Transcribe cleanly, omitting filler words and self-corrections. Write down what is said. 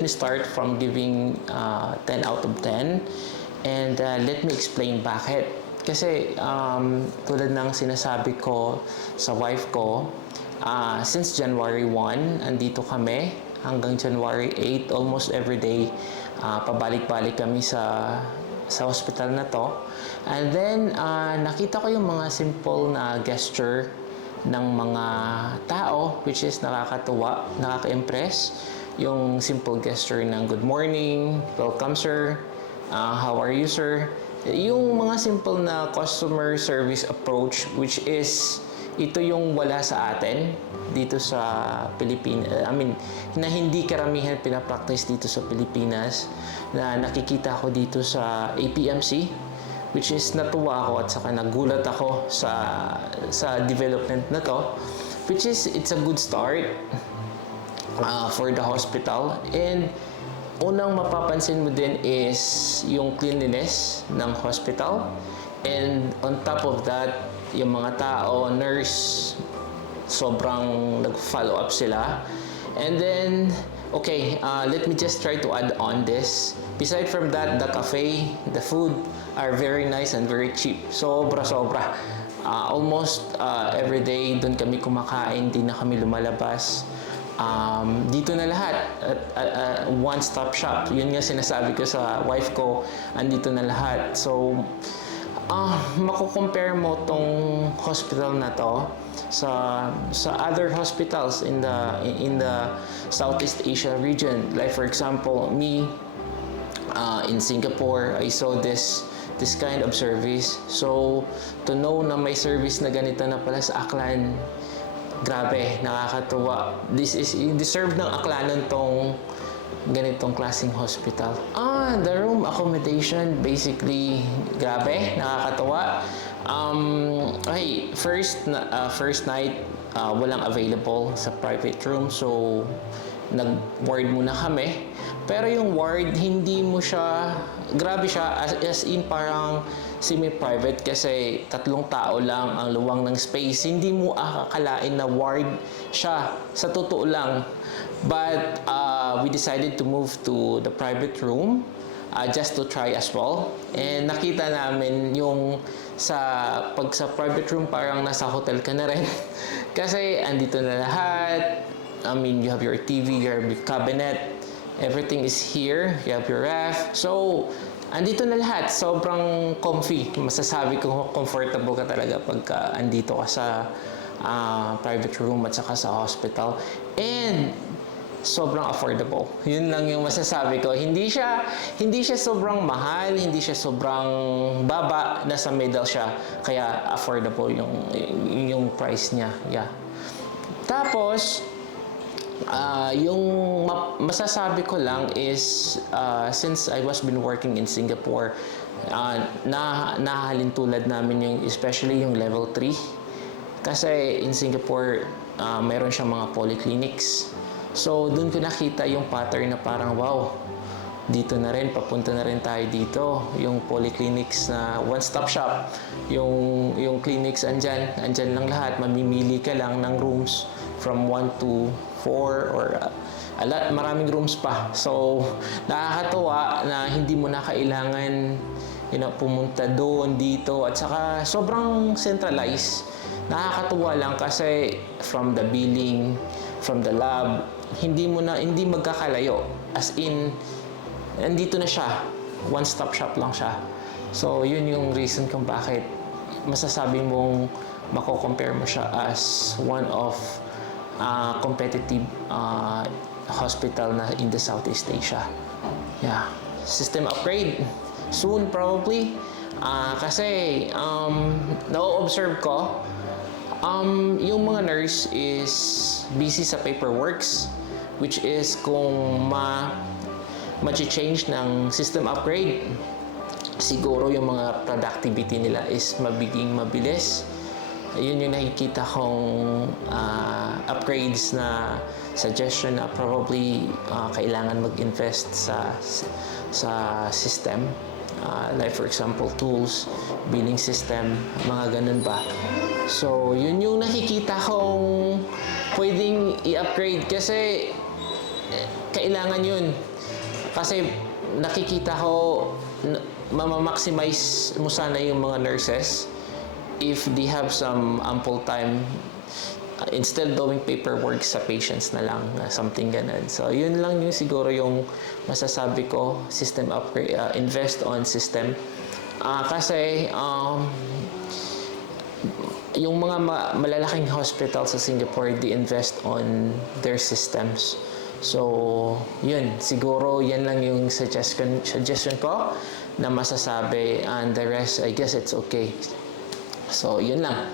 let me start from giving 10 out of 10. And let me explain bakit. Kasi tulad ng sinasabi ko sa wife ko, since January 1, andito kami hanggang January 8, almost every day, pabalik-balik kami sa hospital na to. And then, nakita ko yung mga simple na gesture ng mga tao, which is nakakatuwa, nakaka-impress. Yung simple gesture ng good morning, welcome sir, how are you sir? Yung mga simple na customer service approach, which is ito yung wala sa atin dito sa Pilipinas. Na hindi karamihan pinapractice dito sa Pilipinas, na nakikita ko dito sa APMC, which is natuwa ako at saka nagulat ako sa development na to, which is it's a good start for the hospital. And unang mapapansin mo din is yung cleanliness ng hospital, and on top of that, yung mga tao, nurse, sobrang nag-follow up sila. And then, okay, let me just try to add on this. Beside from that, the cafe, the food are very nice and very cheap. Sobra-sobra. Almost every day, doon kami kumakain, di na kami lumalabas. Dito na lahat, one-stop shop. Yun nga sinasabi ko sa wife ko, andito na lahat. So, makukompare mo tong hospital na to sa other hospitals in the Southeast Asia region. Like for example, me in Singapore, I saw this kind of service. So to know na may service na ganito na pala sa Aklan, grabe, nakakatuwa. This is deserve ng Aklanon tong ganitong klaseng hospital. The room accommodation, basically, grabe, nakakatawa. Okay, first night, walang available sa private room, so nag-ward muna kami. Pero yung ward, hindi mo siya, grabe siya, as in parang semi-private kasi 3 tao lang ang luwang ng space. Hindi mo akakalain na ward siya, sa totoo lang. But we decided to move to the private room just to try as well. And nakita namin yung sa private room, parang nasa hotel ka na rin. Kasi andito na lahat. You have your TV, your cabinet, everything is here. You have your ref. So, andito na lahat. Sobrang comfy. Masasabi ko, comfortable ka talaga pagka andito ka sa private room at saka sa hospital. And sobrang affordable. Yun lang yung masasabi ko. Hindi siya sobrang mahal, hindi siya sobrang baba, nasa middle siya. Kaya affordable yung price niya. Yeah. Tapos, yung masasabi ko lang is since I was been working in Singapore, nahalin tulad namin yung especially yung level 3. Kasi in Singapore, mayroon siyang mga polyclinics. So, dun ko nakita yung pattern na parang, wow, dito na rin, papunta na rin tayo dito. Yung polyclinics na one-stop shop. Yung clinics andyan lang lahat. Mamimili ka lang ng rooms from 1 to 4 or maraming rooms pa. So, nakakatuwa na hindi mo na kailangan pumunta doon, dito. At saka, sobrang centralized. Nakakatuwa lang kasi from the billing, from the lab, hindi magkakalayo. As in, nandito na siya. One-stop shop lang siya. So, yun yung reason kung bakit masasabi mong mako-compare mo siya as one of competitive hospital na in the Southeast Asia. Yeah. System upgrade. Soon, probably. Kasi, na-observe ko, yung mga nurse is busy sa paperworks, which is kung ma-change ng system upgrade, siguro yung mga productivity nila is mabiging mabilis. Yun yung nakikita kong upgrades na suggestion na probably kailangan mag-invest sa system. Like for example, tools, billing system, mga ganun ba. So, yun yung nakikita kong pwedeng i-upgrade kasi kailangan yun. Kasi nakikita ko, mamamaximize mo sana yung mga nurses if they have some ample time instead doing paperwork sa patients na lang, something ganun. So, yun lang yung siguro yung masasabi ko, system upgrade, invest on system. Kasi, yung mga malalaking hospital sa Singapore, they invest on their systems. So, yun. Siguro, yan lang yung suggestion ko na masasabi. And the rest, I guess it's okay. So, yun lang.